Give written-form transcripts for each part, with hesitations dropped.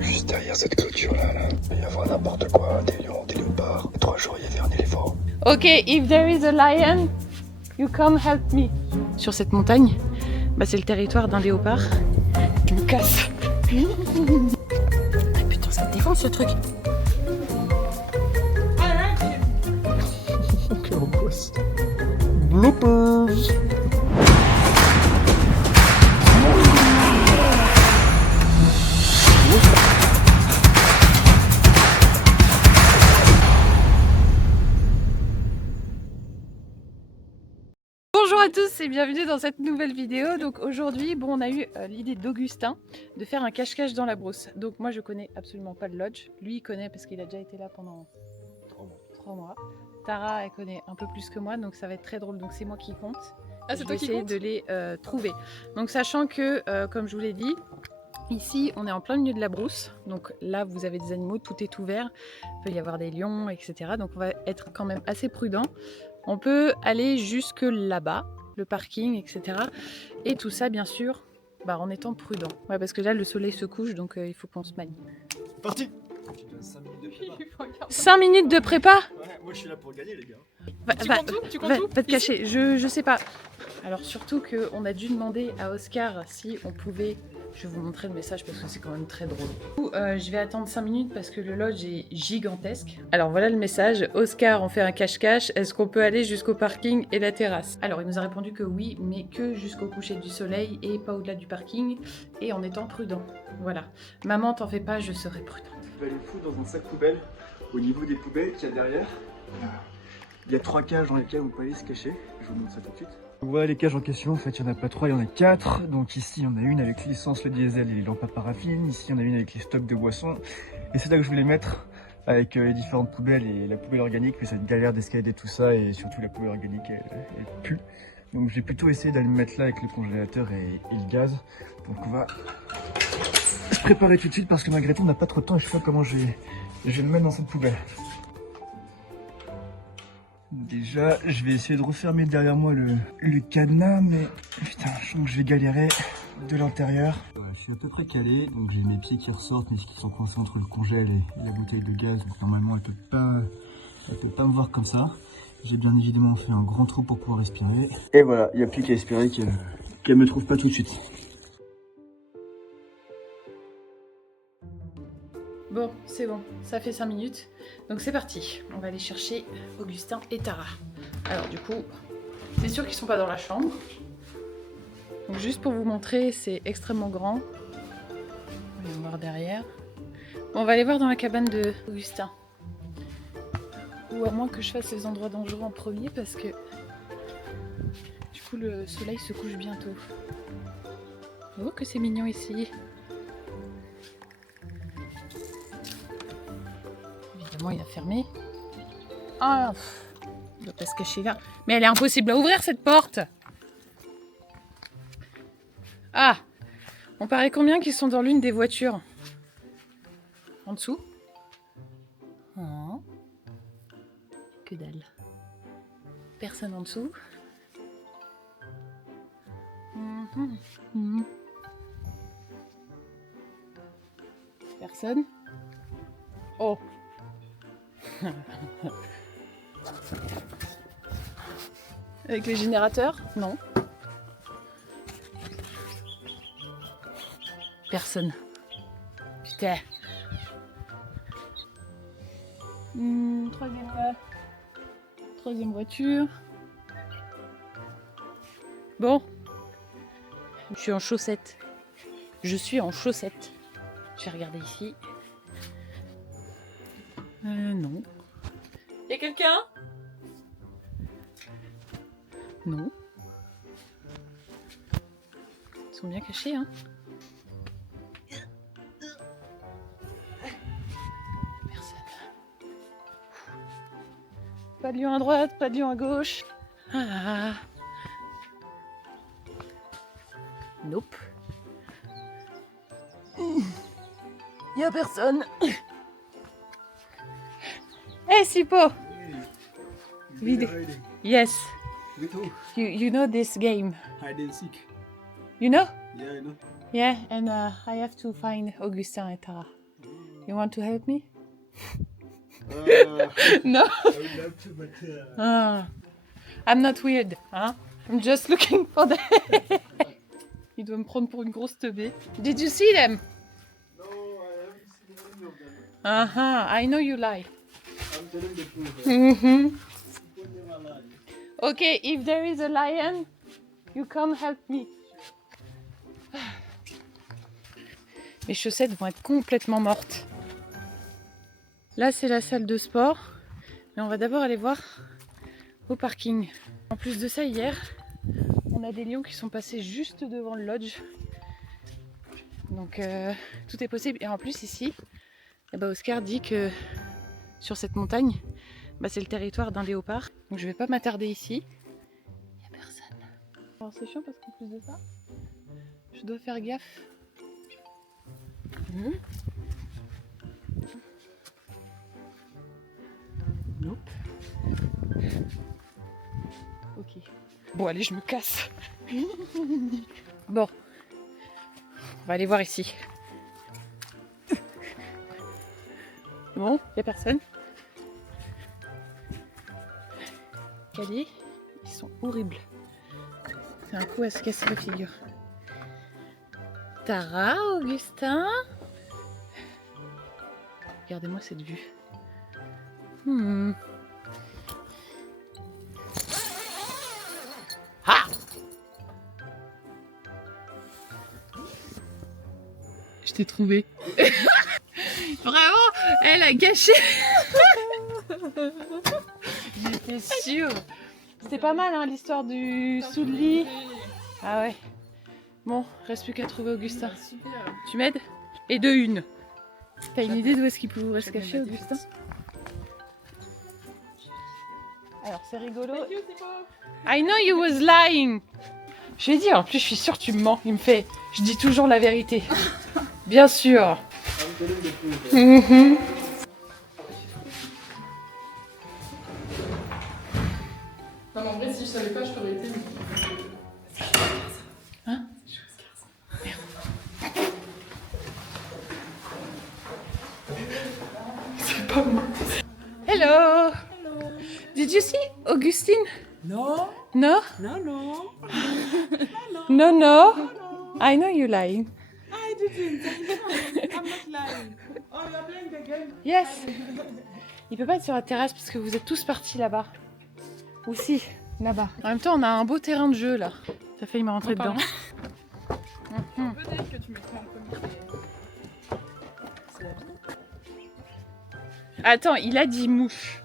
Juste derrière cette clôture là, il va y avoir n'importe quoi, des lions, des léopards. Il y a 3 jours, il y avait un éléphant. Ok, if there is a lion, you come help me. Sur cette montagne, bah c'est le territoire d'un léopard qui me casse. Ah, putain, ça me défonce ce truc. Quelle angoisse. Bloopers. Bonjour à tous et bienvenue dans cette nouvelle vidéo. Donc aujourd'hui, bon, on a eu l'idée d'Augustin de faire un cache-cache dans la brousse. Donc moi je connais absolument pas le lodge. Lui il connaît parce qu'il a déjà été là pendant 3 mois. Tara elle connaît un peu plus que moi, donc ça va être très drôle. Donc c'est moi qui compte. Ah, c'est toi qui compte ? De les trouver. Donc sachant que, comme je vous l'ai dit, ici on est en plein milieu de la brousse. Donc là vous avez des animaux, tout est ouvert. Il peut y avoir des lions, etc. Donc on va être quand même assez prudent. On peut aller jusque là-bas, le parking, etc. Et tout ça, bien sûr, bah, en étant prudent. Ouais, parce que là, le soleil se couche, donc il faut qu'on se manie. Parti. Tu donnes 5 minutes de prépa. 5 minutes de prépa ? Ouais, moi je suis là pour gagner les gars. Tu comptes tout Va te cacher, je sais pas. Alors surtout qu'on a dû demander à Oscar si on pouvait... Je vais vous montrer le message parce que c'est quand même très drôle. Je vais attendre 5 minutes parce que le lodge est gigantesque. Alors voilà le message. Oscar, on fait un cache-cache. Est-ce qu'on peut aller jusqu'au parking et la terrasse ? Alors il nous a répondu que oui, mais que jusqu'au coucher du soleil et pas au-delà du parking et en étant prudent. Voilà. Maman, t'en fais pas, je serai prudente. Je vais aller le foutre dans un sac poubelle au niveau des poubelles qu'il y a derrière. Il y a 3 cages dans lesquelles on peut aller se cacher. Je vous montre ça tout de suite. Voilà les cages en question, en fait il n'y en a pas 3, il y en a 4. Donc ici il y en a une avec l'essence, le diesel et les lampes à paraffine. Ici il y en a une avec les stocks de boissons. Et c'est là que je voulais mettre avec les différentes poubelles et la poubelle organique. Mais c'est une galère d'escalader tout ça et surtout la poubelle organique elle pue. Donc j'ai plutôt essayé d'aller me mettre là avec le congélateur et le gaz. Donc on va se préparer tout de suite parce que malgré tout on n'a pas trop de temps et je sais pas comment je vais le mettre dans cette poubelle. Déjà, je vais essayer de refermer derrière moi le cadenas, mais putain, je sens que je vais galérer de l'intérieur. Ouais, je suis à peu près calé, donc j'ai mes pieds qui ressortent, mais qui sont coincés entre le congèle et la bouteille de gaz. Donc normalement, elle peut pas me voir comme ça. J'ai bien évidemment fait un grand trou pour pouvoir respirer. Et voilà, il n'y a plus qu'à espérer qu'elle me trouve pas tout de suite. Bon, c'est bon, ça fait 5 minutes. Donc c'est parti. On va aller chercher Augustin et Tara. Alors du coup, c'est sûr qu'ils sont pas dans la chambre. Donc juste pour vous montrer, c'est extrêmement grand. On va voir derrière. Bon, on va aller voir dans la cabane de Augustin. Ou à moins que je fasse les endroits dangereux en premier parce que du coup le soleil se couche bientôt. Oh que c'est mignon ici. Il a fermé. Ah, il doit pas se cacher là. Mais elle est impossible à ouvrir cette porte. Ah, on paraît combien qui sont dans l'une des voitures. En dessous. Oh. Que dalle. Personne en dessous. Personne. Oh. Avec les générateurs? Non. Personne. Putain. Troisième voiture. Bon. Je suis en chaussettes. Je vais regarder ici. Non. Y'a quelqu'un? Non. Ils sont bien cachés, hein. Personne. Pas de lion à droite, pas de lion à gauche. Ah. Nope. Y'a personne. Hey Sipo! Yes. With who? You know this game. Hide and seek. You know? Yeah, I know. Yeah, and I have to find Augustin and Tara. You want to help me? No. I'm not weird, hein? I'm just looking for the... Il doit me prendre pour une grosse teubée. Did you see them? No, I haven't seen any of them. I know you lie. I'm telling the truth. Mhm. People never lie. Okay, if there is a lion, you come help me. Mes chaussettes vont être complètement mortes. Là, c'est la salle de sport. Mais on va d'abord aller voir au parking. En plus de ça, hier, on a des lions qui sont passés juste devant le lodge. Donc, tout est possible. Et en plus, ici, Oscar dit que sur cette montagne, c'est le territoire d'un léopard. Donc, je vais pas m'attarder ici. Il n'y a personne. Alors, c'est chiant parce qu'en plus de ça, je dois faire gaffe. Nope. Ok. Bon, allez, je me casse. Bon. On va aller voir ici. Bon, il n'y a personne. Les escaliers, ils sont horribles. C'est un coup à se casser la figure. Tara, Augustin. Regardez-moi cette vue. Ah! Je t'ai trouvé. Vraiment, elle a gâché. J'étais sûre. C'était pas mal hein, l'histoire du sous de lit. Ah ouais. Bon, reste plus qu'à trouver Augustin. Tu m'aides? Et de une. T'as une idée d'où est-ce qu'il pourrait se cacher, Augustin? Alors c'est rigolo. I know you was lying. Je lui ai dit, en plus je suis sûre que tu me mens. Il me fait, je dis toujours la vérité. Bien sûr. Non mais en vrai si je savais pas je t'aurais été. Hein? C'est pas moi. Hello. Did you see Augustine? No, No? no, no. No, no. I know you lying. I didn't. I'm not lying. Oh, you're playing the game. Yes. Il peut pas être sur la terrasse parce que vous êtes tous partis là-bas. Ou si, là-bas. En même temps, on a un beau terrain de jeu là. T'as failli me rentrer dedans. Peut-être que tu mettras en premier. C'est la vie. Attends, il a dit mouche.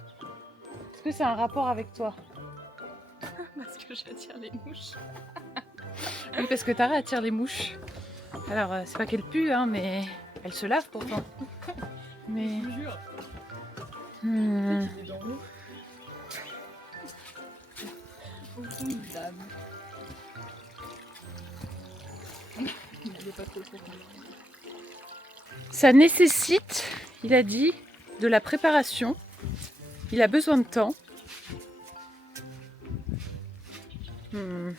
Est-ce que c'est un rapport avec toi? Parce que j'attire les mouches. Oui, parce que Tara attire les mouches. Alors, c'est pas qu'elle pue, hein, mais elle se lave pourtant. Mais... Je vous jure. Hmm. Il est dans l'eau. Au fond du lave. Il est pas trop profond. Ça nécessite, il a dit, de la préparation. Il a besoin de temps. Hmm.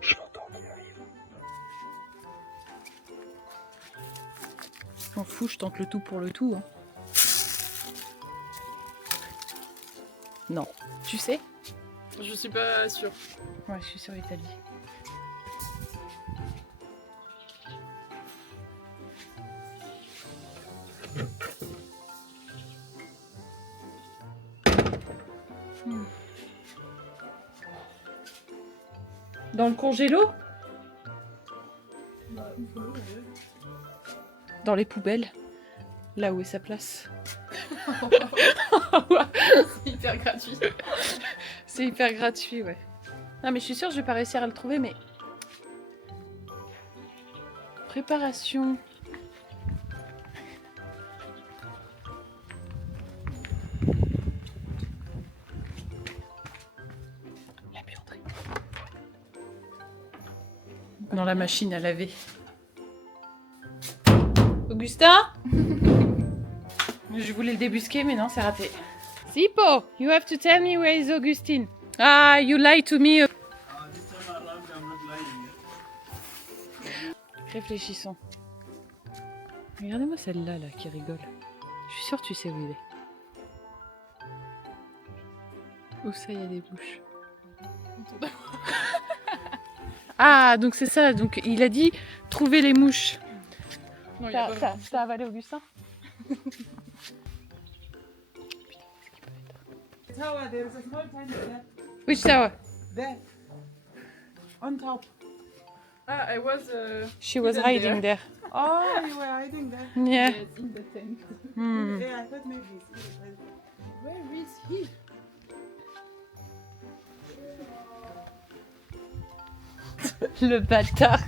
Je m'en fous, je tente le tout pour le tout. Hein. Non. Tu sais? Je suis pas sûre. Ouais, je suis sur l'Italie. Dans le congélo? Dans les poubelles, là où est sa place. C'est hyper gratuit. C'est hyper gratuit, ouais. Non mais je suis sûre que je vais pas réussir à le trouver, mais... Préparation. La buanderie. Dans la machine à laver. Augustin? Je voulais le débusquer, mais non, c'est raté. Sipo, you have to tell me where is Augustine. Ah, you lied to me. Réfléchissons. Regardez-moi celle-là là, qui rigole. Je suis sûre que tu sais où il est. Où ça, il y a des bouches. Ah, donc c'est ça. Donc il a dit trouver les mouches. Non, T'as avalé Augustin? Tower, there is a small tiny cat Which tower? there. On top. Ah, I was. She was Hidden hiding there. Oh, you were hiding there. Yeah. Yes, in the tent. Hmm. Yeah, I thought maybe it's here. Where is he? Le bâtard.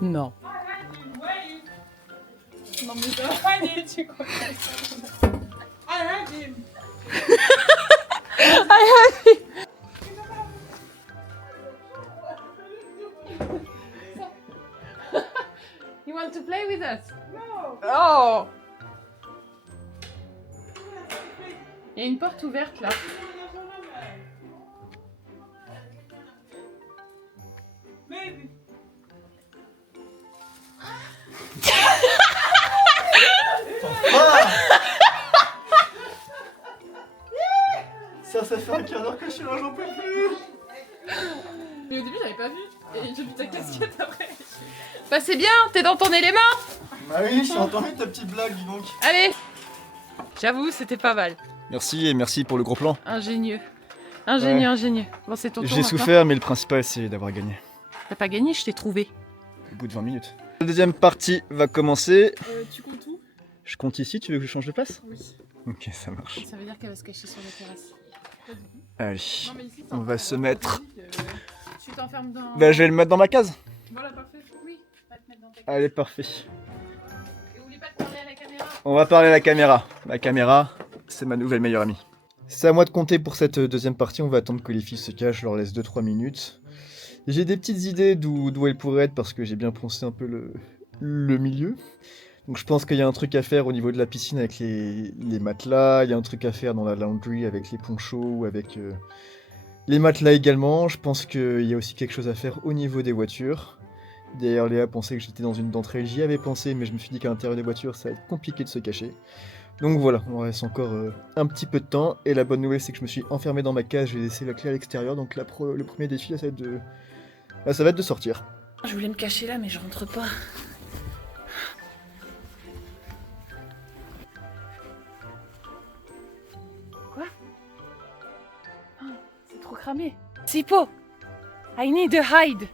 Non. Non, mais ça va aller, tu crois. I heard him. You want to play with us? No. Oh! Il y a une porte ouverte là. Maybe. Ça fait un quart d'heure que je suis là, j'en peux plus. Mais au début, j'avais pas vu. Et j'ai vu ta casquette après. Bah c'est bien, t'es dans ton élément. Bah oui, j'ai entendu ta petite blague, dis donc. Allez. J'avoue, c'était pas mal. Merci et merci pour le gros plan. Ingénieux. Ingénieux, ingénieux. Bon, c'est ton tour J'ai maintenant. souffert, mais le principal c'est d'avoir gagné. T'as pas gagné, je t'ai trouvé. Au bout de 20 minutes. La deuxième partie va commencer. Tu comptes où? Je compte ici, tu veux que je change de place? Oui. Ok, ça marche. Ça veut dire qu'elle va se cacher sur la terrasse. Allez, Non, mais ici, on va se mettre... Tu t'enfermes dans... Bah je vais le mettre dans ma case. Voilà, parfait. Oui, va te mettre dans ta... Allez, parfait. Et oublie pas de parler à la caméra. On va parler à la caméra. La caméra, c'est ma nouvelle meilleure amie. C'est à moi de compter pour cette deuxième partie. On va attendre que les filles se cachent. Je leur laisse 2-3 minutes. J'ai des petites idées d'où elles pourraient être parce que j'ai bien poncé un peu le milieu. Donc je pense qu'il y a un truc à faire au niveau de la piscine avec les matelas. Il y a un truc à faire dans la laundry avec les ponchos ou avec les matelas également. Je pense qu'il y a aussi quelque chose à faire au niveau des voitures. D'ailleurs, Léa pensait que j'étais dans une d'entre elles. J'y avais pensé, mais je me suis dit qu'à l'intérieur des voitures, ça va être compliqué de se cacher. Donc voilà, on reste encore un petit peu de temps. Et la bonne nouvelle, c'est que je me suis enfermé dans ma cage. J'ai laissé la clé à l'extérieur. Donc le premier défi, là, ça va être de sortir. Je voulais me cacher là, mais je rentre pas. Quoi? Oh, c'est trop cramé. Sipo! I need a hide.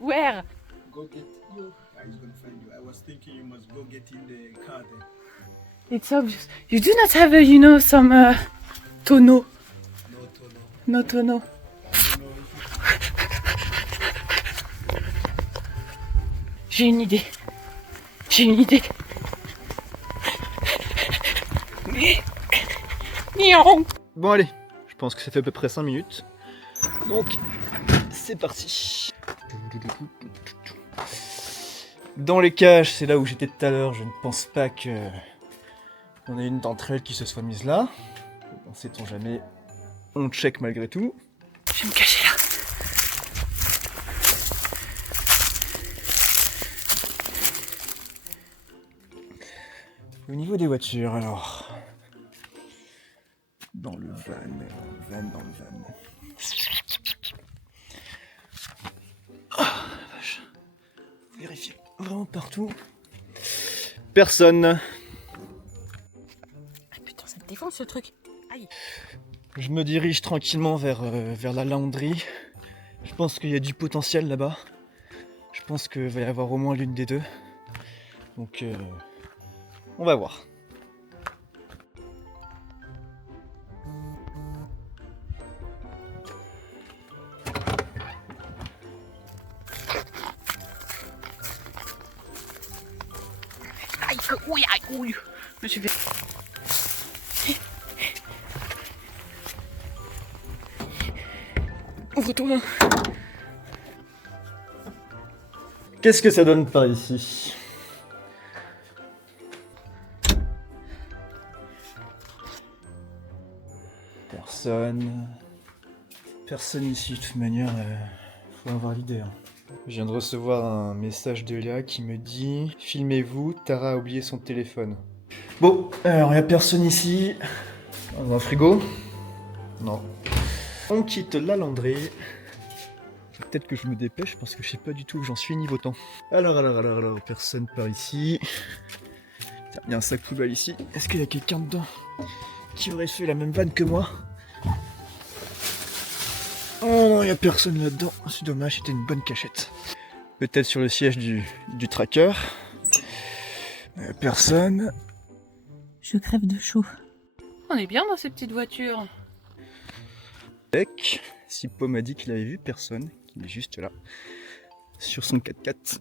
Where? Go get you. He's gonna find you. I was thinking you must go get in the car there. It's obvious. You do not have, some tonneau. No, Tono. No tonneau. J'ai une idée. J'ai une idée. Bon allez, je pense que ça fait à peu près 5 minutes. Donc, c'est parti. Dans les cages, c'est là où j'étais tout à l'heure. Je ne pense pas que on ait une d'entre elles qui se soit mise là. On sait-on jamais. On check malgré tout. Je vais me cacher là. Au niveau des voitures, alors. Dans le van. Ah, vache. Vérifier vraiment partout. Personne. Ah putain, ça me défonce ce truc. Aïe. Je me dirige tranquillement vers la laundry. Je pense qu'il y a du potentiel là-bas. Je pense qu'il va y avoir au moins l'une des deux. Donc, on va voir. Aïe, oui, aïe, oui. Je me suis fait... Ouvre-toi. qu'est-ce que ça donne par ici? Personne ici, de toute manière, faut avoir l'idée. Hein. Je viens de recevoir un message de Léa qui me dit « Filmez-vous, Tara a oublié son téléphone ». Bon, alors il n'y a personne ici. Dans un frigo? Non. On quitte la lavanderie. Peut-être que je me dépêche parce que je sais pas du tout où j'en suis niveau temps. Alors, personne par ici. Il y a un sac poubelle ici. Est-ce qu'il y a quelqu'un dedans qui aurait fait la même vanne que moi? Oh non, il n'y a personne là-dedans. C'est dommage, c'était une bonne cachette. Peut-être sur le siège du tracker. Personne. Je crève de chaud. On est bien dans ces petites voitures. Tac. Sipo m'a dit qu'il avait vu personne, qu'il est juste là, sur son 4x4.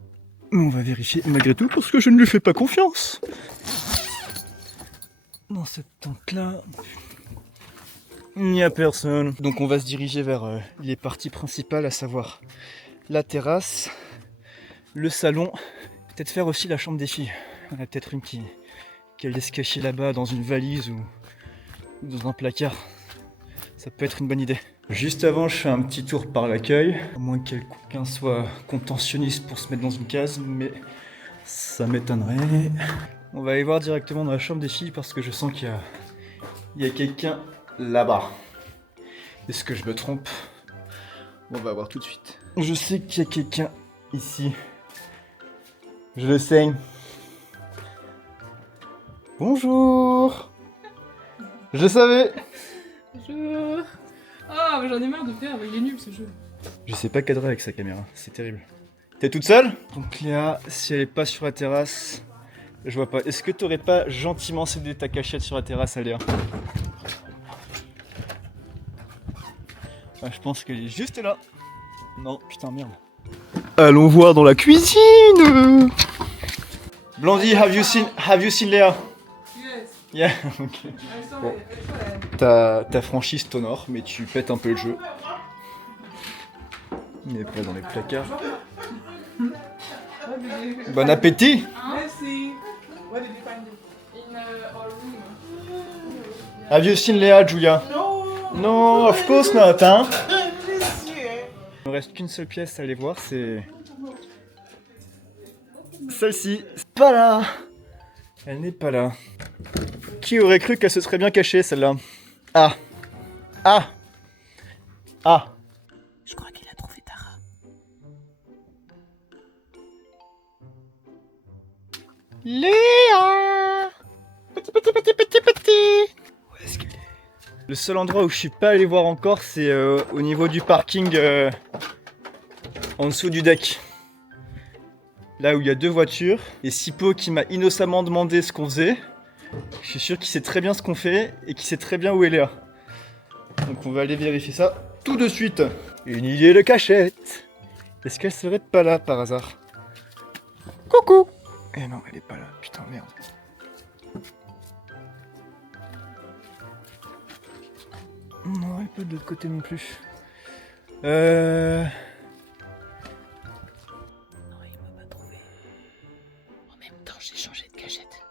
On va vérifier malgré tout parce que je ne lui fais pas confiance. Dans cette tente-là, il n'y a personne. Donc on va se diriger vers les parties principales, à savoir la terrasse, le salon, peut-être faire aussi la chambre des filles. Il y en a peut-être une qui allait se cacher là-bas dans une valise ou dans un placard. Ça peut être une bonne idée. Juste avant, je fais un petit tour par l'accueil. À moins que quelqu'un soit contentionniste pour se mettre dans une case, mais ça m'étonnerait. On va aller voir directement dans la chambre des filles parce que je sens qu'il y a quelqu'un là-bas. Est-ce que je me trompe? On va voir tout de suite. Je sais qu'il y a quelqu'un ici. Je le sais. Bonjour. Je le savais. Bonjour. Ah, mais j'en ai marre de faire, il est nul ce jeu. Je sais pas cadrer avec sa caméra, c'est terrible. T'es toute seule? Donc Léa, si elle est pas sur la terrasse, je vois pas. Est-ce que t'aurais pas gentiment cédé ta cachette sur la terrasse à Léa? Ah, je pense qu'elle est juste là. Non, putain, merde. Allons voir dans la cuisine. Blondie, have you seen Léa? Yes. Yeah, ok. Bon. Ta franchise t'honore, mais tu pètes un peu le jeu. Il n'est pas dans les placards. Bon appétit! Merci. Where did you find it? In our room. Have you seen Léa, Julia? No, of course not, hein? Il me reste qu'une seule pièce à aller voir, c'est celle-ci. C'est pas là. Elle n'est pas là. Qui aurait cru qu'elle se serait bien cachée, celle-là? Ah. Ah. Ah. Je crois qu'il a trouvé Tara. Léa! Petit. Où est-ce qu'elle est? Le seul endroit où je suis pas allé voir encore, c'est au niveau du parking en dessous du deck. Là où il y a deux voitures. Et Sipo qui m'a innocemment demandé ce qu'on faisait. Je suis sûr qu'il sait très bien ce qu'on fait et qu'il sait très bien où elle est. Donc on va aller vérifier ça tout de suite. Une idée de cachette. Est-ce qu'elle serait pas là par hasard? Coucou! Eh non, elle est pas là. Putain, merde. Non, elle est pas de l'autre côté non plus. Non, il m'a pas trouvé. En même temps, j'ai changé de cachette.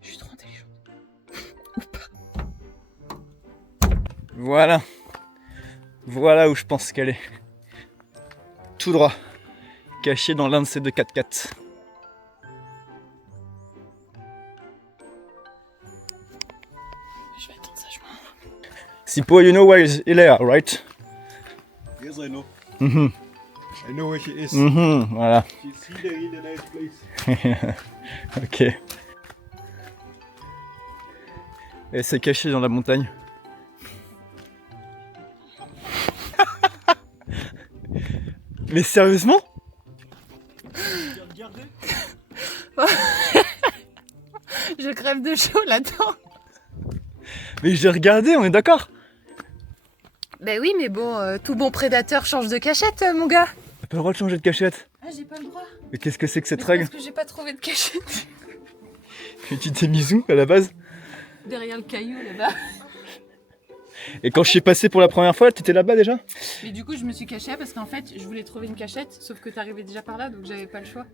Je suis trop intelligente. Ou pas. Voilà. Voilà où je pense qu'elle est. Tout droit. Cachée dans l'un de ces deux 4x4. Je vais attendre sagement. Sipo, you know where is Léa, right? Yes, I know. Mhm. I know where she is. Mhm, voilà. She's here in a nice place. Ok. Elle s'est cachée dans la montagne. Mais sérieusement? Je crève de chaud là-dedans. Mais j'ai regardé, on est d'accord? Ben oui, mais bon, tout bon prédateur change de cachette, mon gars. T'as pas le droit de changer de cachette. Ah, j'ai pas le droit. Mais qu'est-ce que c'est que cette Mais règle? parce que j'ai pas trouvé de cachette. Et tu t'es mis où à la base? Derrière le caillou là-bas. Et quand je suis passé pour la première fois, t'étais là-bas déjà? Mais du coup, je me suis cachée parce qu'en fait, je voulais trouver une cachette, sauf que t'arrivais déjà par là, donc j'avais pas le choix.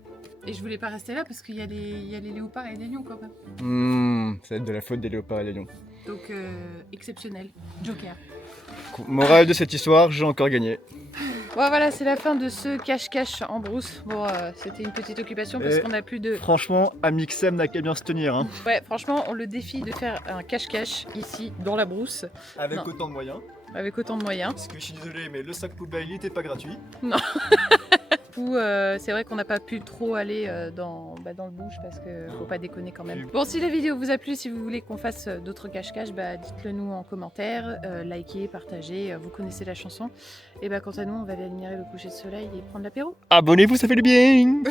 Et je voulais pas rester là parce qu'il y a les léopards et les lions quand même. Ça va être de la faute des léopards et des lions. Donc, exceptionnel. Joker. Morale de cette histoire, j'ai encore gagné. Bon, voilà, c'est la fin de ce cache-cache en brousse. Bon, c'était une petite occupation parce Et qu'on a plus de... Franchement, Amixem n'a qu'à bien se tenir. Hein. Ouais, franchement, on le défie de faire un cache-cache ici, dans la brousse, Avec Non. autant de moyens. avec autant de moyens. Parce que je suis désolé, mais le sac poubelle, il était pas gratuit. Où c'est vrai qu'on n'a pas pu trop aller dans le bush parce que faut pas déconner quand même. Bon, si la vidéo vous a plu, si vous voulez qu'on fasse d'autres cache-cache, dites-le nous en commentaire, likez, partagez, vous connaissez la chanson. Et quant à nous, on va aller admirer le coucher de soleil et prendre l'apéro. Abonnez-vous, ça fait du bien.